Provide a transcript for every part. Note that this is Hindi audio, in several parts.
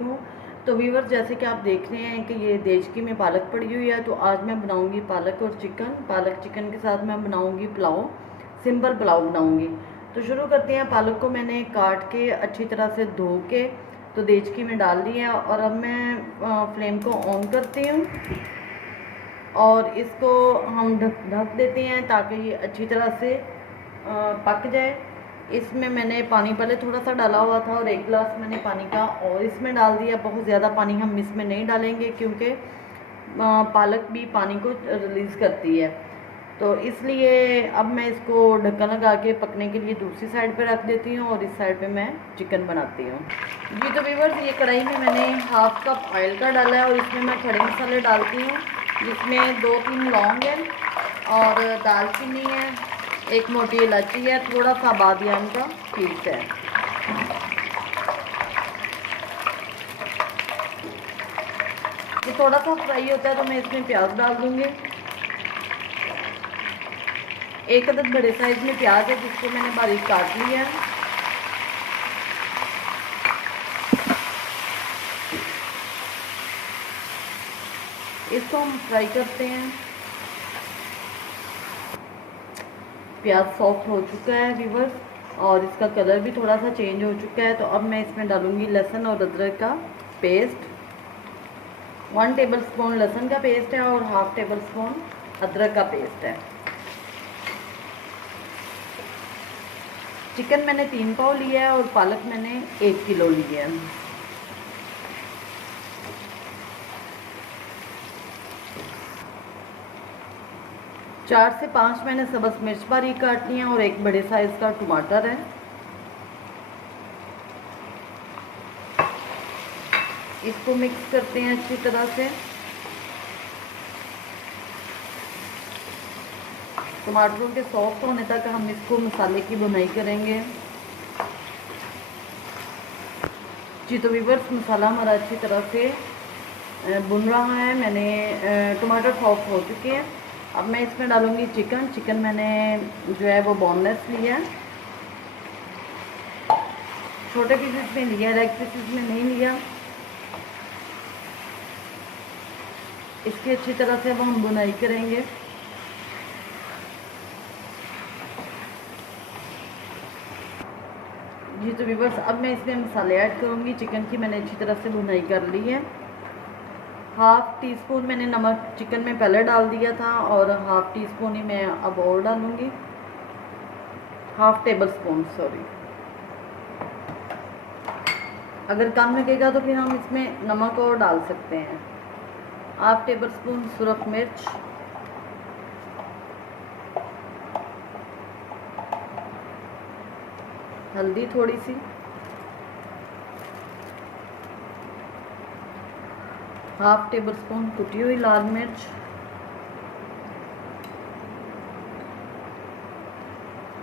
हूँ। तो व्यूअर्स, जैसे कि आप देख रहे हैं कि ये देचकी में पालक पड़ी हुई है, तो आज मैं बनाऊंगी पालक और चिकन। पालक चिकन के साथ मैं बनाऊंगी पुलाव, सिंपल पुलाव बनाऊंगी। तो शुरू करते हैं। पालक को मैंने काट के अच्छी तरह से धो के तो देचकी में डाल दिया, और अब मैं फ्लेम को ऑन करती हूँ और इसको हम ढक देते हैं ताकि ये अच्छी तरह से पक जाए। इसमें मैंने पानी पहले थोड़ा सा डाला हुआ था और 1 गिलास मैंने पानी का और इसमें डाल दिया। बहुत ज़्यादा पानी हम इसमें नहीं डालेंगे क्योंकि पालक भी पानी को रिलीज़ करती है, तो इसलिए अब मैं इसको ढक्कन लगा के पकने के लिए दूसरी साइड पे रख देती हूँ और इस साइड पे मैं चिकन बनाती हूँ। जी तो व्यूअर्स, ये कढ़ाई में मैंने 1/2 कप ऑयल का डाला है और इसमें मैं खड़े मसाले डालती हूँ, जिसमें 2-3 लौंग है और दालचीनी है, 1 मोटी इलायची है, थोड़ा सा बादियान का पीस है। ये थोड़ा सा फ्राई होता है तो मैं इसमें प्याज डाल दूँगी। 1 अदद बड़े साइज में प्याज है जिसको मैंने बारीक काट लिया है। इसको हम फ्राई करते हैं। प्याज सॉफ्ट हो चुका है व्यूअर्स और इसका कलर भी थोड़ा सा चेंज हो चुका है। तो अब मैं इसमें डालूंगी लहसुन और अदरक का पेस्ट। 1 टेबलस्पून लहसुन का पेस्ट है और 1/2 टेबलस्पून अदरक का पेस्ट है। चिकन मैंने 3 पाव लिया है और पालक मैंने 1 किलो लिया है। चार से 5 मैंने सब्ज़ मिर्च बारीक काट ली है और 1 बड़े साइज़ का टमाटर है। इसको मिक्स करते हैं अच्छी तरह से। टमाटरों के सॉफ्ट होने तक हम इसको मसाले की भुनाई करेंगे। जी तो व्यूअर्स, मसाला हमारा अच्छी तरह से भुन रहा है। मैंने टमाटर सॉफ्ट हो चुके हैं। अब मैं इसमें डालूंगी चिकन। चिकन मैंने जो है वो बोनलेस लिया है, छोटे पीसेस में लिया, लेग पीसेस में नहीं लिया। इसकी अच्छी तरह से अब हम भुनाई करेंगे। जी तो व्यूअर्स, अब मैं इसमें मसाले ऐड करूँगी। चिकन की मैंने अच्छी तरह से भुनाई कर ली है। 1/2 टीस्पून मैंने नमक चिकन में पहले डाल दिया था और 1/2 टीस्पून ही मैं अब और डालूँगी। 1/2 टेबलस्पून, सॉरी। अगर कम लगेगा तो फिर हम इसमें नमक और डाल सकते हैं। 1/2 टेबलस्पून सुरख मिर्च, हल्दी थोड़ी सी, 1/2 टेबलस्पून कुटी हुई लाल मिर्च,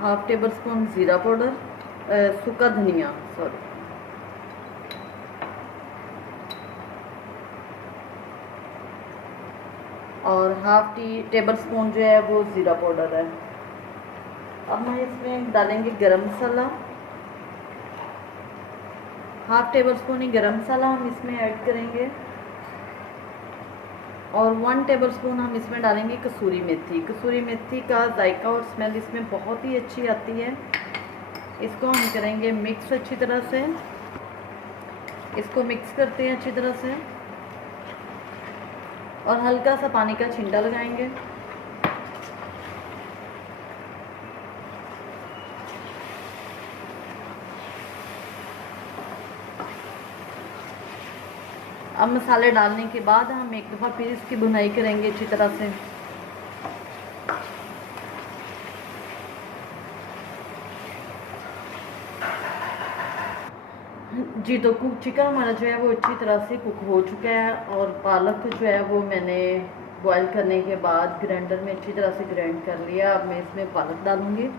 1/2 टेबलस्पून ज़ीरा पाउडर, सूखा धनिया, सॉरी, और 1/2 टेबलस्पून जो है वो ज़ीरा पाउडर है। अब मैं इसमें डालेंगे गरम मसाला। 1/2 टेबलस्पून ही गरम मसाला हम इसमें ऐड करेंगे और 1 टेबलस्पून हम इसमें डालेंगे कसूरी मेथी। कसूरी मेथी का जायका और स्मेल इसमें बहुत ही अच्छी आती है। इसको हम करेंगे मिक्स अच्छी तरह से। इसको मिक्स करते हैं अच्छी तरह से और हल्का सा पानी का छींटा लगाएंगे। अब मसाले डालने के बाद हम एक दफ़ा फिर इसकी भुनाई करेंगे अच्छी तरह से। जी तो चिकन हमारा जो है वो अच्छी तरह से कुक हो चुका है और पालक जो है वो मैंने बॉईल करने के बाद ग्राइंडर में अच्छी तरह से ग्राइंड कर लिया। अब मैं इसमें पालक डालूँगी।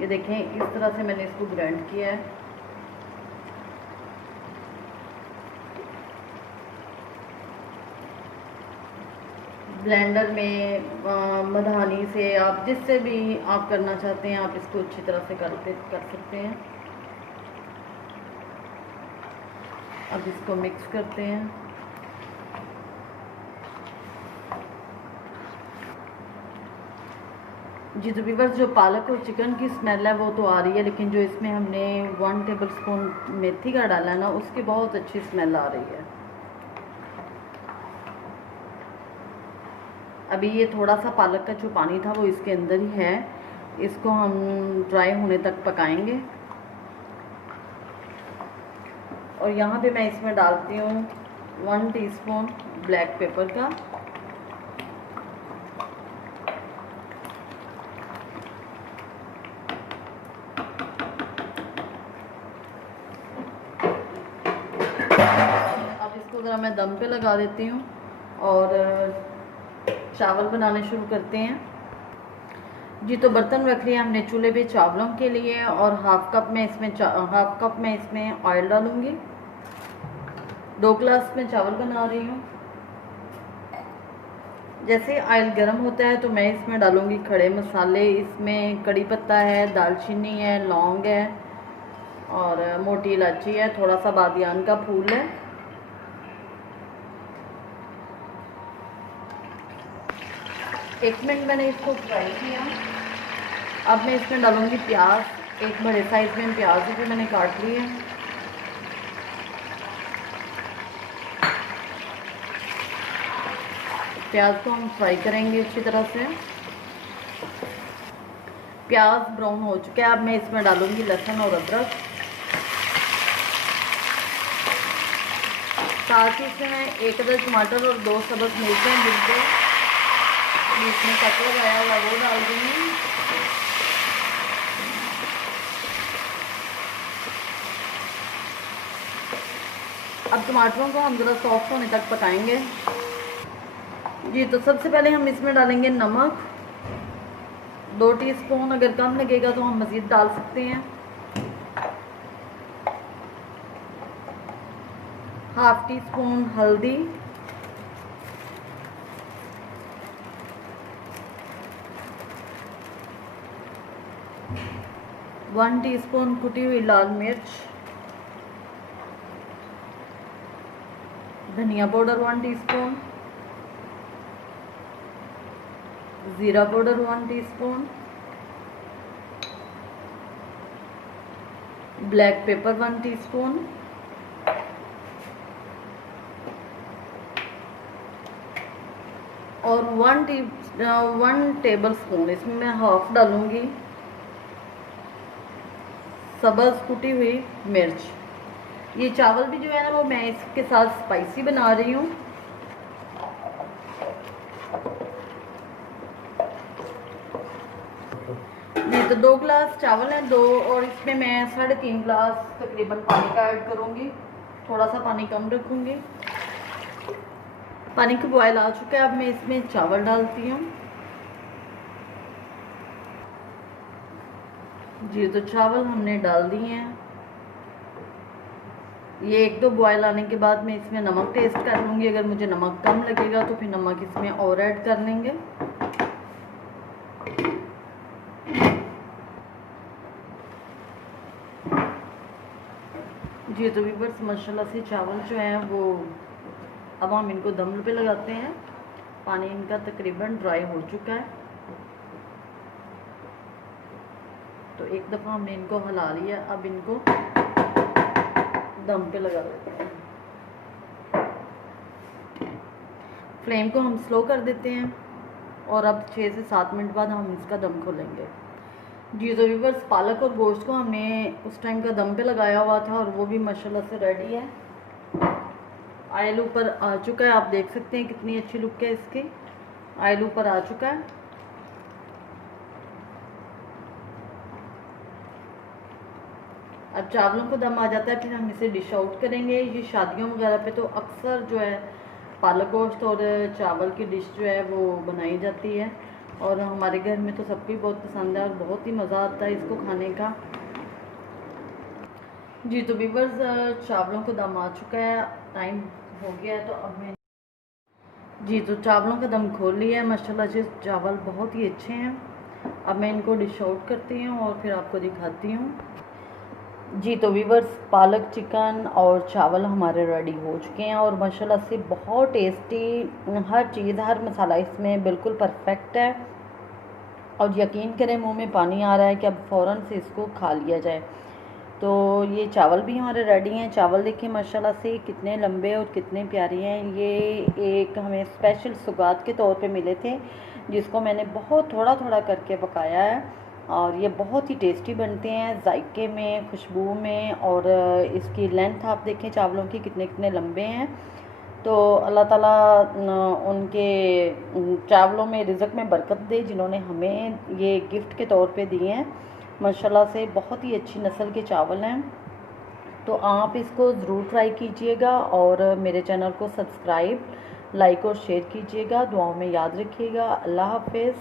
ये देखें, इस तरह से मैंने इसको ग्राइंड किया है। ब्लेंडर में मधानी से, आप जिससे भी आप करना चाहते हैं आप इसको अच्छी तरह से कर सकते हैं। अब इसको मिक्स करते हैं। जी तो व्यूअर्स, जो पालक और चिकन की स्मेल है वो तो आ रही है, लेकिन जो इसमें हमने 1 टेबलस्पून मेथी का डाला है ना, उसकी बहुत अच्छी स्मेल आ रही है। अभी ये थोड़ा सा पालक का जो पानी था वो इसके अंदर ही है, इसको हम ड्राई होने तक पकाएंगे। और यहाँ पे मैं इसमें डालती हूँ 1 टीस्पून ब्लैक पेपर का, अब इसको ज़रा मैं दम पे लगा देती हूँ और चावल बनाने शुरू करते हैं। जी तो बर्तन रख लिया हमने चूल्हे पे चावलों के लिए, और हाफ कप में इसमें ऑयल डालूंगी। 2 ग्लास में चावल बना रही हूँ। जैसे ऑयल गर्म होता है तो मैं इसमें डालूंगी खड़े मसाले। इसमें कड़ी पत्ता है, दालचीनी है, लौंग है और मोटी इलायची है, थोड़ा सा बादियान का फूल है। एक मिनट मैंने इसको फ्राई किया। अब मैं इसमें डालूंगी प्याज। एक बड़े साइज में प्याज भी मैंने काट ली है। प्याज को हम फ्राई करेंगे अच्छी तरह से। प्याज ब्राउन हो चुका है। अब मैं इसमें डालूंगी लहसुन और अदरक। साथ ही इसमें मैं 1 अदद टमाटर और 2 सब्ज़ मिर्च हैं जिनको इसमें कट लगाया हुआ वो डाल दूँगी। अब टमाटरों को हम ज़रा सॉफ्ट होने तक पकाएंगे। जी तो सबसे पहले हम इसमें डालेंगे नमक 2 टीस्पून। अगर कम लगेगा तो हम मज़ीद डाल सकते हैं। हाफ टी स्पून हल्दी, वन टीस्पून कुटी हुई लाल मिर्च, धनिया पाउडर 1 टीस्पून, ज़ीरा powder 1 teaspoon, black pepper 1 teaspoon, और 1 टेबल स्पून इसमें मैं हाफ डालूंगी सब्ज़ कुटी हुई मिर्च। ये चावल भी जो है ना वो मैं इसके साथ स्पाइसी बना रही हूँ। ये तो 2 ग्लास चावल हैं 2, और इसमें मैं 3.5 ग्लास तकरीबन पानी का ऐड करूँगी। थोड़ा सा पानी कम रखूँगी। पानी का बॉयल आ चुका है। अब मैं इसमें चावल डालती हूँ। जी तो चावल हमने डाल दिए हैं। ये 1-2 बॉयल आने के बाद मैं इसमें नमक टेस्ट कर लूँगी। अगर मुझे नमक कम लगेगा तो फिर नमक इसमें और ऐड कर लेंगे। जी तो व्यूअर्स, माशाल्लाह से चावल जो हैं वो अब हम इनको दम पे लगाते हैं। पानी इनका तकरीबन ड्राई हो चुका है। तो एक दफ़ा हमने इनको हिला लिया। अब इनको दम पे लगा देते हैं। फ्लेम को हम स्लो कर देते हैं और अब 6 से 7 मिनट बाद हम इसका दम खोलेंगे। जी तो व्यूअर्स, पालक और गोश्त को हमने उस टाइम का दम पे लगाया हुआ था और वो भी माशाल्लाह से रेडी है। ऑयल ऊपर आ चुका है। आप देख सकते हैं कितनी अच्छी लुक है इसकी। ऑयल ऊपर आ चुका है। अब चावलों को दम आ जाता है, फिर हम इसे डिश आउट करेंगे। ये शादियों वगैरह पे तो अक्सर जो है पालक गोश्त और चावल की डिश जो है वो बनाई जाती है, और हमारे घर में तो सबको ही बहुत पसंद है और बहुत ही मज़ा आता है इसको खाने का। जी तो व्यूअर्स, चावलों को दम आ चुका है, टाइम हो गया है। तो अब मैं जी तो चावलों का दम खोल लिया है। माशाल्लाह से चावल बहुत ही अच्छे हैं। अब मैं इनको डिश आउट करती हूँ और फिर आपको दिखाती हूँ। जी तो वीवर्स, पालक चिकन और चावल हमारे रेडी हो चुके हैं और माशाल्लाह से बहुत टेस्टी, हर चीज़ हर मसाला इसमें बिल्कुल परफेक्ट है। और यकीन करें मुंह में पानी आ रहा है कि अब फ़ौरन से इसको खा लिया जाए। तो ये चावल भी हमारे रेडी हैं। चावल देखिए माशाल्लाह से कितने लंबे और कितने प्यारे हैं। ये एक हमें स्पेशल सौगात के तौर पे मिले थे, जिसको मैंने बहुत थोड़ा थोड़ा करके पकाया है। और ये बहुत ही टेस्टी बनते हैं जायके में, खुशबू में, और इसकी लेंथ आप देखें चावलों की कितने कितने लंबे हैं। तो अल्लाह ताला उनके चावलों में, रिज़्क़ में बरकत दे, जिन्होंने हमें ये गिफ्ट के तौर पे दिए हैं। माशाल्लाह से बहुत ही अच्छी नस्ल के चावल हैं। तो आप इसको ज़रूर ट्राई कीजिएगा और मेरे चैनल को सब्सक्राइब, लाइक और शेयर कीजिएगा। दुआओं में याद रखिएगा। अल्लाह हाफ़िज़।